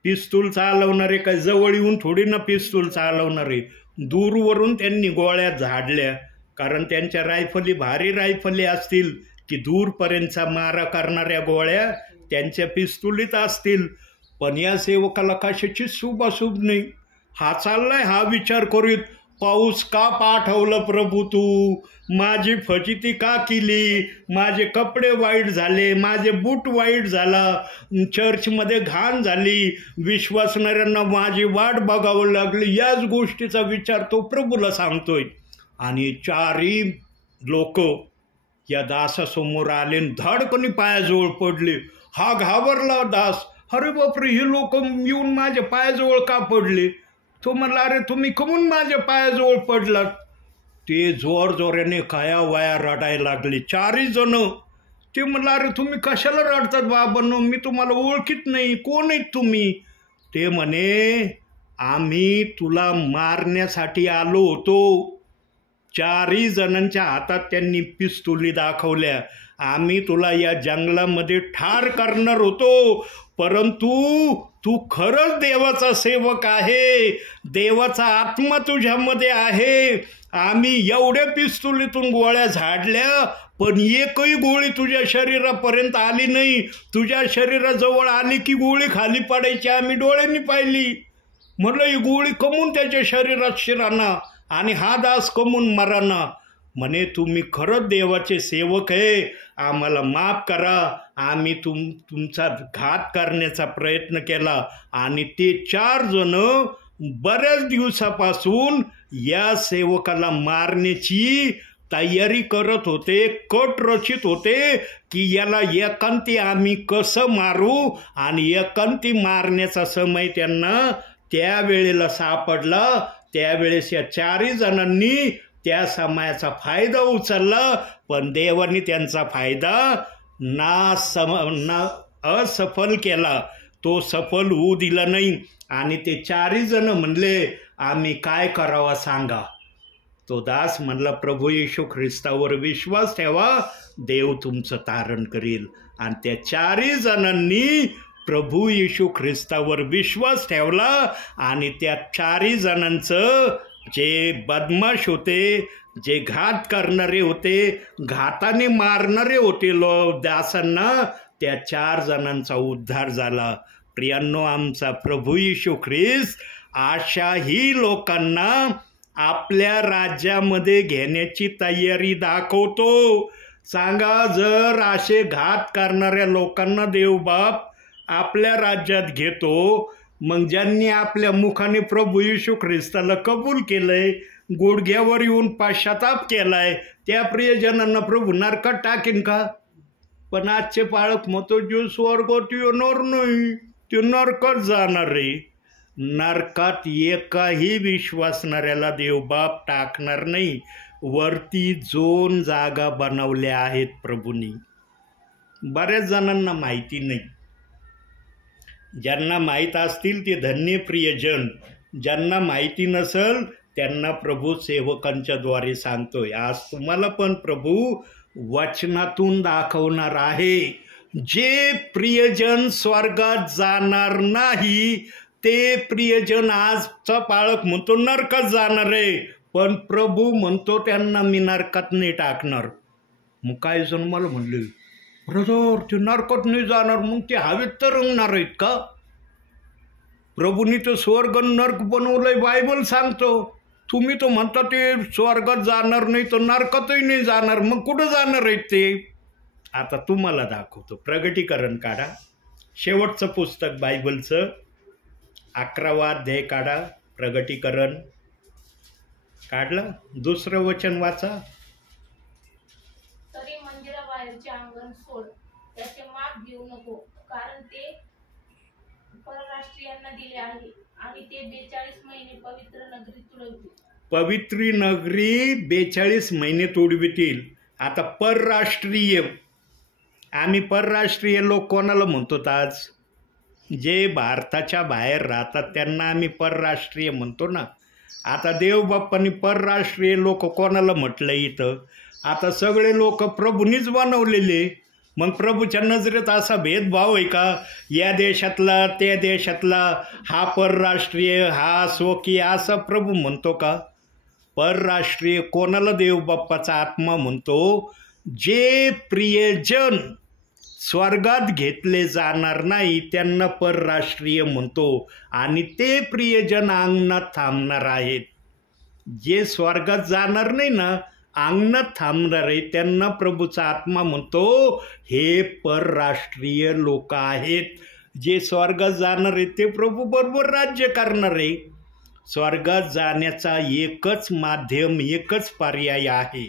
पिस्तूल चालवणारे काय जवळ येऊन थोडी ना पिस्तूल चालवणारे, दूरवरून त्यांनी गोळ्या झाडल्या. कारण त्यांच्या रायफली भारी रायफली असतील की दूरपर्यंतचा मारा करणाऱ्या गोळ्या त्यांच्या पिस्तुलीत असतील. पण या सेवकाला कशाची शुभाशुभ नाही. हा चाललाय हा विचार करीत, पाऊस का पाठवलं प्रभू तू, माझी फजिती का केली, माझे कपडे वाईट झाले, माझे बूट वाईट झाला, चर्चमध्ये घाण झाली, विश्वासणाऱ्यांना माझी वाट बघावं लागली, याच गोष्टीचा विचार तो प्रभूला सांगतोय. आणि चारही लोक या दासासमोर आले, धाडकनी पायाजवळ पडले. हा घाबरला दास, अरे बापरे, हे लोक येऊन माझ्या पायाजवळ का पडले. तो म्हणला, अरे तुम्ही कमून माझ्या पायाजवळ पडलात. ते जोर जोराने काया वाया रडायला लागले चारही जण. ते म्हणला, अरे तुम्ही कशाला रडतात बाबांनो, मी तुम्हाला ओळखीत नाही, कोण आहेत तुम्ही. ते म्हणे, आम्ही तुला मारण्यासाठी आलो होतो. चारही जणांच्या हातात त्यांनी पिस्तुली दाखवल्या. आम्ही तुला या जंगलामध्ये ठार करणार होतो, परंतु तू खरंच देवाचा सेवक आहे, देवाचा आत्मा तुझ्यामध्ये आहे. आम्ही एवढ्या पिस्तुलीतून गोळ्या झाडल्या, पण एकही गोळी तुझ्या शरीरापर्यंत आली नाही. तुझ्या शरीराजवळ आली की गोळी खाली पडायची, आम्ही डोळ्यांनी पाहिली. म्हटलं, ही गोळी कमून त्याच्या शरीरात शिराना आणि हा दास कमून मराना. म्हणे, तुम्ही खरंच देवाचे सेवक आहे, आम्हाला माफ करा, आम्ही तुमचा घात करण्याचा प्रयत्न केला. आणि ते 4 जण बऱ्याच दिवसापासून या सेवकाला मारण्याची तयारी करत होते, कट रचित होते की याला एकांती आम्ही कसं मारू. आणि एकांती मारण्याचा समय त्यांना त्यावेळेला सापडला. त्यावेळेस या 4ही जणांनी त्या समयाचा फायदा उचलला, पण देवाने त्यांचा फायदा असफल केला. तो सफल होऊ दिला नाही. आणि ते 4ही जण म्हणले, आम्ही काय करावं सांगा. तो दास म्हणला, प्रभू येशू ख्रिस्तावर विश्वास ठेवा, देव तुमचं तारण करील. आणि त्या 4ही जणांनी प्रभू येशू ख्रिस्तावर विश्वास ठेवला. आणि त्या 4ही जणांचं, जे बदमाश होते, जे घात करणारे होते, घाताने मारणारे होते दासांना, त्या 4 जणांचा उद्धार झाला. प्रियांनो, आमचा प्रभू येशू ख्रिस्त अशाही लोकांना आपल्या राज्यामध्ये घेण्याची तयारी दाखवतो. सांगा, जर असे घात करणाऱ्या लोकांना देवबाप आपल्या राज्यात घेतो, मग ज्यांनी आपल्या मुखाने प्रभू येशू ख्रिस्ताला कबूल केलंय, गुडघ्यावर येऊन पश्चाताप केलाय, त्या प्रियजनांना प्रभू नरकात टाकेन का. पण आजचे पाळक मतो जो स्वर्गात येणार नाही, ते नरकात जाणार आहे. नरकात एकाही विश्वासणाऱ्याला देवबाप टाकणार नाही. वरती 2 जागा बनवल्या आहेत प्रभूंनी. बऱ्याच जणांना माहिती नाही. ज्यांना माहीत असतील ते धन्य प्रियजन, ज्यांना माहिती नसेल त्यांना प्रभू सेवकांच्या द्वारे सांगतोय. आज तुम्हाला पण प्रभू वचनातून दाखवणार आहे. जे प्रियजन स्वर्गात जाणार नाही, ते प्रियजन आजचा पाळक म्हणतो नरकात जाणार आहे, पण प्रभू म्हणतो त्यांना मी नरकात नाही टाकणार. मग काही जण मला म्हणले, ब्रदर ते नरकात नाही जाणार, मग ते हवेत तरंगणार आहेत का. प्रभूंनी तर स्वर्ग नरक बनवलंय, बायबल सांगतो. तुम्ही तो म्हणता ते स्वर्गात जाणार नाही तर नरकातही नाही जाणार, मग कुठं जाणार आहेत ते. आता तुम्हाला दाखवतो. प्रगटीकरण काढा, शेवटचं पुस्तक बायबलचं 11वा अध्याय काढा. प्रगटीकरण काढलं, 2रं वचन वाचा. तरी मंदिराबाहेरचे अंगण सोड, त्याचे माप घेऊ नको, कारण ते परराष्ट्रीयांना दिले आहे आणि ते 42 महिने पवित्र नगरी तुडवतील. पवित्री नगरी 42 महिने तोडवितील. आता परराष्ट्रीय, आम्ही परराष्ट्रीय लोक कोणाला म्हणतो आज. जे भारताच्या बाहेर राहतात त्यांना आम्ही परराष्ट्रीय म्हणतो ना. आता देवबाप्पांनी परराष्ट्रीय लोक कोणाला म्हटलं इथं. आता सगळे लोक प्रभूंनीच बनवलेले. मग प्रभूच्या नजरेत असा भेदभाव आहे का. या देशातला त्या देशातला, हा परराष्ट्रीय हा स्वकीय असं प्रभू म्हणतो का. परराष्ट्रीय कोणाला देवबाप्पाचा आत्मा म्हणतो. जे प्रियजन स्वर्गात घेतले जाणार नाही त्यांना परराष्ट्रीय म्हणतो. आणि ते प्रियजन अंगणात थांबणार आहेत. जे स्वर्गात जाणार नाही ना, अंगणात थांबणार आहे, त्यांना प्रभूचा आत्मा म्हणतो हे परराष्ट्रीय लोक आहेत. जे स्वर्गात जाणार आहे ते प्रभू बरोबर राज्य करणार आहे. स्वर्गात जाण्याचा एकच माध्यम, एकच पर्याय आहे.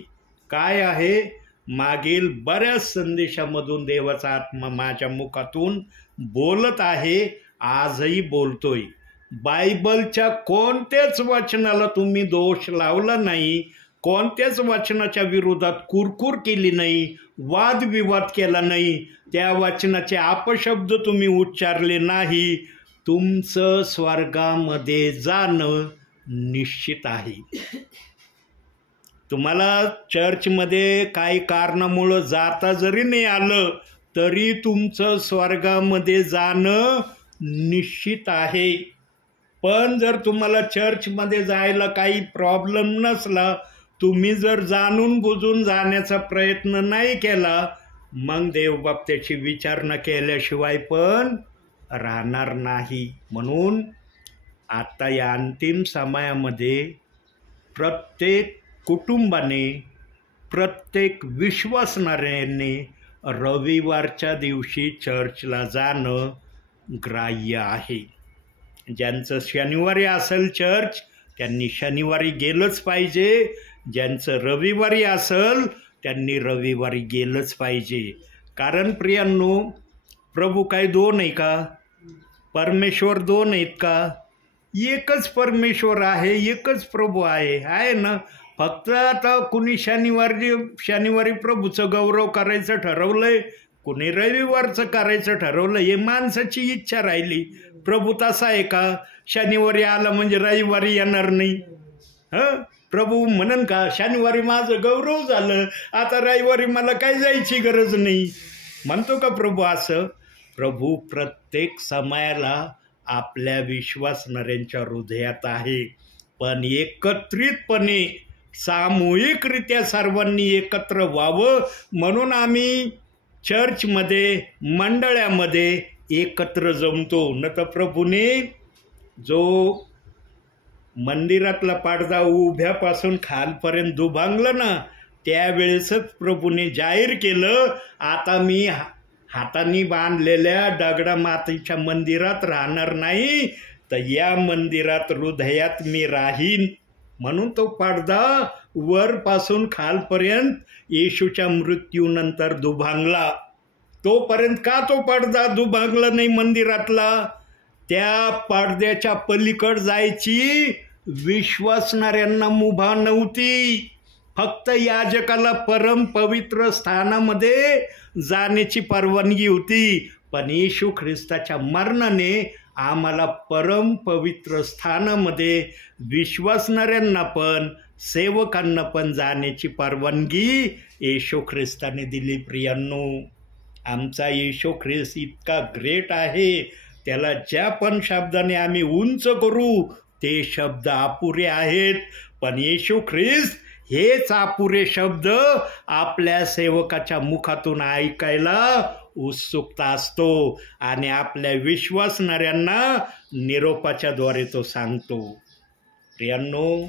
काय आहे? मागील बऱ्याच संदेशामधून देवाचा आत्मा माझ्या मुखातून बोलत आहे, आजही बोलतोय. बायबलच्या कोणत्याच वचनाला तुम्ही दोष लावला नाही, कोणत्याच वचनाच्या विरोधात कुरकुर केली नाही, वादविवाद केला नाही, त्या वचनाचे अपशब्द तुम्ही उच्चारले नाही. तुमचं स्वर्गामध्ये जाणं निश्चित आहे. तुम्हाला चर्चमध्ये काही कारणामुळं जाता जरी नाही आलं तरी तुमचं स्वर्गामध्ये जाणं निश्चित आहे. पण जर तुम्हाला चर्चमध्ये जायला काही प्रॉब्लेम नसला, तुम्ही जर जाणून बुजून जाण्याचा प्रयत्न नाही केला, मग देवबाप्त्याची विचारणा केल्याशिवाय पण राहणार नाही. म्हणून आता या अंतिम समयामध्ये प्रत्येक कुटुंबाने, प्रत्येक विश्वासणाऱ्याने रविवारच्या दिवशी चर्चला जाणं ग्राह्य आहे. ज्यांचं शनिवारी असेल चर्च, त्यांनी शनिवारी गेलंच पाहिजे. ज्यांचं रविवारी असेल त्यांनी रविवारी गेलंच पाहिजे. कारण प्रियांनो, प्रभू काय दोन आहे का? परमेश्वर दोन आहेत का? एकच परमेश्वर आहे, एकच प्रभू आहे ना. फक्त आता कुणी शनिवारी प्रभूचं गौरव करायचं ठरवलंय, कुणी रविवारचं करायचं ठरवलं, हे माणसाची इच्छा राहिली. प्रभू तसा आहे का? शनिवारी आला म्हणजे रविवारी येणार नाही? प्रभू म्हणन का शनिवारी माझं गौरव झालं, आता रविवारी मला काय जायची गरज नाही? म्हणतो का प्रभू असं? प्रभू प्रत्येक समयाला आपल्या विश्वासणाऱ्यांच्या हृदयात आहे. पण एकत्रितपणे, सामूहिकरित्या सर्वांनी एकत्र व्हावं म्हणून आम्ही चर्चमध्ये, मंडळामध्ये एकत्र जमतो. न तर प्रभूने जो मंदिरातला पडदा उभ्यापासून खालपर्यंत दुभांगलं ना, त्यावेळेसच प्रभूने जाहीर केलं, आता मी हाताने बांधलेल्या दगडा मातीच्या मंदिरात राहणार नाही, तर या मंदिरात, हृदयात मी राहीन. म्हणून तो पडदा वरपासून खालपर्यंत येशूच्या मृत्यूनंतर दुभांगला. तोपर्यंत का तो पडदा दुभांगला नाही मंदिरातला? त्या पडद्याच्या पलीकड जायची विश्वासणाऱ्यांना मुभा नव्हती. फक्त याजकाला परम पवित्र स्थानामध्ये जाण्याची परवानगी होती. पण येशू ख्रिस्ताच्या मरणाने आम्हाला परम पवित्र स्थानामध्ये विश्वासणाऱ्यांना पण, सेवकांना पण जाण्याची परवानगी येशू ख्रिस्ताने दिली. प्रियांनो, आमचा येशू ख्रिस्त इतका ग्रेट आहे, त्याला ज्या पण शब्दाने आम्ही उंच करू ते शब्द अपुरे आहेत. पण येशू ख्रिस्त हेच अपुरे शब्द आपल्या सेवकाच्या मुखातून ऐकायला उत्सुकता असतो आणि आपल्या विश्वासणाऱ्यांना निरोपाच्या द्वारे तो सांगतो. प्रियांनो,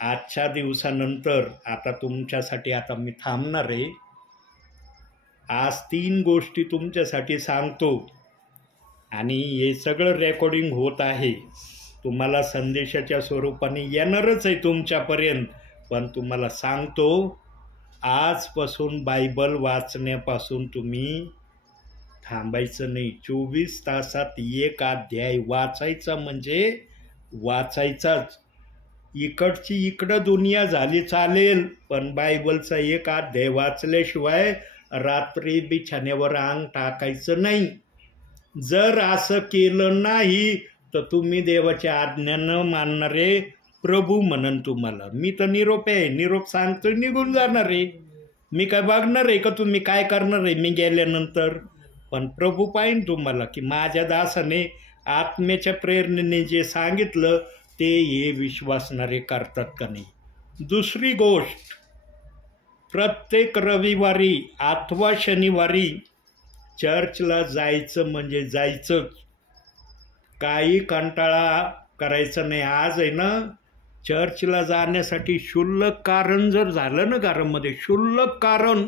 आजच्या दिवसानंतर आता तुमच्यासाठी आता मी थांबणार आहे. आज 3 गोष्टी तुमच्यासाठी सांगतो आणि हे सगळं रेकॉर्डिंग होत आहे. तुम्हाला संदेशाच्या स्वरूपाने येणारच आहे तुमच्यापर्यंत. पण तुम्हाला सांगतो, आजपासून बायबल वाचण्यापासून तुम्ही थांबायचं नाही. 24 तासात 1 अध्याय वाचायचा म्हणजे वाचायचाच. इकडची इकडं दुनिया झाली चालेल, पण बायबलचा 1 अध्याय वाचल्याशिवाय रात्री बिछाण्यावर अंग टाकायचं नाही. जर असं केलं नाही तर तुम्ही देवाच्या आज्ञा न मानणारे प्रभू म्हणन तुम्हाला. मी तर निरोप आहे, निरोप सांगतो, निघून जाणार आहे. मी काय बघणार आहे का तुम्ही काय करणार आहे मी गेल्यानंतर? पण प्रभू पाहिन तुम्हाला की माझ्या दासाने आत्म्याच्या प्रेरणेने जे सांगितलं ते हे विश्वासणारे करतात का नाही. दुसरी गोष्ट, प्रत्येक रविवारी अथवा शनिवारी चर्चला जायचं म्हणजे जायचंच. काही कंटाळा करायचं नाही. आज आहे ना, चर्चला जाण्यासाठी क्षुल्लक कारण जर झालं ना घरामध्ये, क्षुल्लक कारण,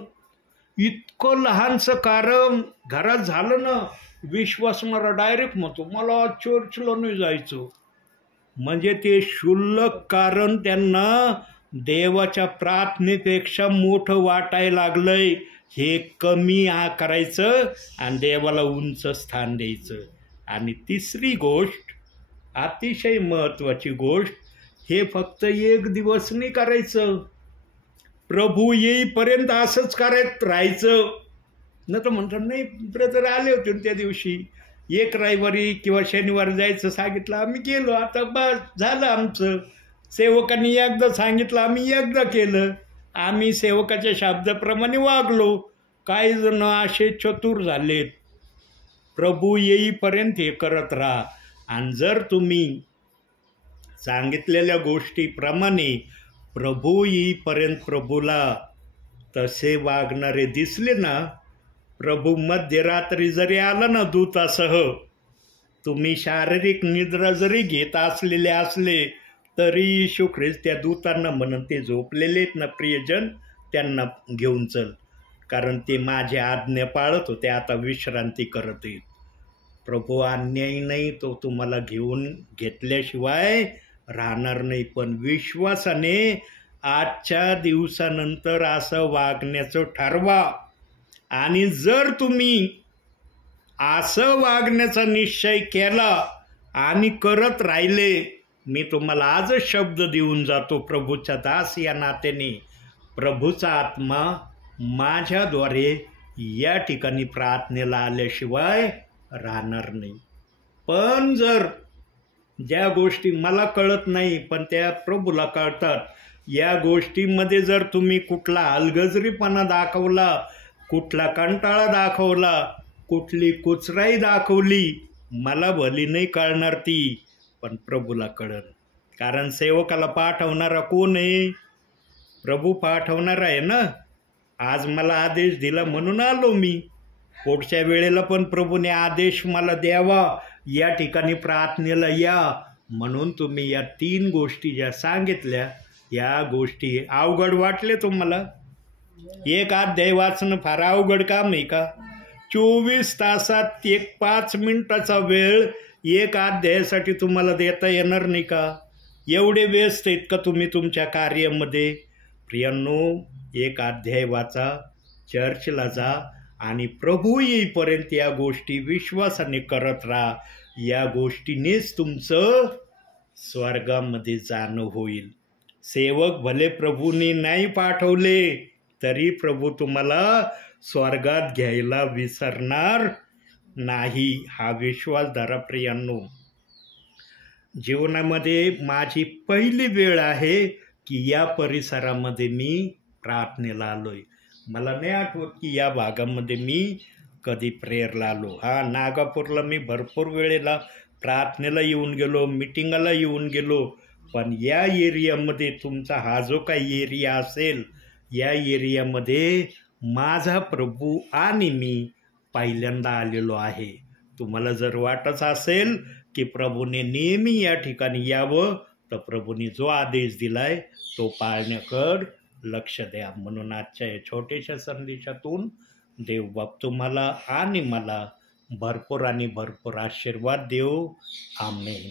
इतकं लहानसं कारण घरात झालं ना, विश्वासणारा डायरेक्ट म्हणतो मला चर्चला नाही जायचं. म्हणजे ते क्षुल्लक कारण त्यांना देवाच्या प्रार्थनेपेक्षा मोठं वाटायला लागलंय. हे कमी करायचं आणि देवाला उंच स्थान द्यायचं. आणि तिसरी गोष्ट, अतिशय महत्त्वाची गोष्ट, हे फक्त एक दिवस नाही करायचं, प्रभू येईपर्यंत असंच करायचं राहायचं. न तर म्हणतात नाही ब्रदर आले होते त्या दिवशी, एक रविवारी किंवा शनिवारी जायचं सांगितलं, आम्ही गेलो, आता बस झालं आमचं. सेवकांनी एकदा सांगितलं, आम्ही एकदा केलं, आम्ही सेवकाच्या शब्दाप्रमाणे वागलो. काही जण असे चतुर झालेत. प्रभू येईपर्यंत हे करत राहा. आणि जर तुम्ही सांगितलेल्या गोष्टीप्रमाणे प्रभू येईपर्यंत प्रभूला तसे वागणारे दिसले ना, प्रभू मध्यरात्री जरी आला ना दूतासह, तुम्ही शारीरिक निद्रा जरी घेत असलेले असले तरी येशू ख्रिस्त त्या दूतांना म्हणून ते झोपलेले आहेत ना प्रियजन, त्यांना घेऊन चल, कारण ते माझे आज्ञा पाळत होते, आता विश्रांती करत आहेत. प्रभू अन्यायी नाही, तो तुम्हाला घेतल्याशिवाय राहणार नाही. पण विश्वासाने आजच्या दिवसानंतर असं वागण्याचं ठरवा. आणि जर तुम्ही असं वागण्याचा निश्चय केला आणि करत राहिले, मी तुम्हाला आजच शब्द देऊन जातो प्रभूचा दास या नात्याने, प्रभूचा आत्मा माझ्याद्वारे या ठिकाणी प्रार्थनेला आल्याशिवाय राहणार नाही. पण जर ज्या गोष्टी मला कळत नाही पण त्या प्रभूला कळतात, या गोष्टीमध्ये जर तुम्ही कुठला हलगर्जीपणा दाखवला, कुठला कंटाळा दाखवला, कुठली कुचराई दाखवली, मला भली नाही कळणार ती, पण प्रभूला कळन. कारण सेवकाला पाठवणारा कोण आहे? प्रभू पाठवणारा आहे ना. आज मला आदेश दिला म्हणून आलो मी, पुढच्या वेळेला पण प्रभूने आदेश मला द्यावा, या ठिकाणी प्रार्थनेला या म्हणून. तुम्ही या 3 गोष्टी ज्या सांगितल्या, या गोष्टी अवघड वाटले तुम्हाला? एक अध्याय वाचणं फार अवघड काम आहे का? 24 तासात 5 मिनिटाचा वेळ एक अध्यायासाठी तुम्हाला देता येणार नाही का? एवढे व्यस्त आहेत का तुम्ही तुमच्या कार्यामध्ये? प्रियांनो, एक अध्याय वाचा, चर्चला जा आणि प्रभू येईपर्यंत या गोष्टी विश्वासाने करत राहा. या गोष्टीनेच तुमचं स्वर्गामध्ये जाणं होईल. सेवक भले प्रभूने नाही पाठवले तरी प्रभू तुम्हाला स्वर्गात घ्यायला विसरणार नाही. हा विश्वास धरा प्रियांनो. जीवनामध्ये माझी पहिली वेळ आहे की या परिसरामध्ये मी प्रार्थनेला आलोय. मला नाही आठवत की या भागामध्ये मी कधी प्रेयरला आलो. नागापूरला मी भरपूर वेळेला प्रार्थनेला येऊन गेलो, मिटिंगाला येऊन गेलो, पण या एरियामध्ये तुमचा हा जो काही एरिया असेल, या एरियामध्ये माझा प्रभू आणि मी पहिल्यांदा आलेलो आहे. तुम्हाला जर वाटत असेल की प्रभूने नेहमी या ठिकाणी यावं, तर प्रभूने जो आदेश दिलाय तो पाळण्याकडे लक्ष द्या. म्हणून आजच्या या छोट्याशा संदेशातून देवबाप तुम्हाला आणि मला भरपूर आणि भरपूर आशीर्वाद देव. आमेन.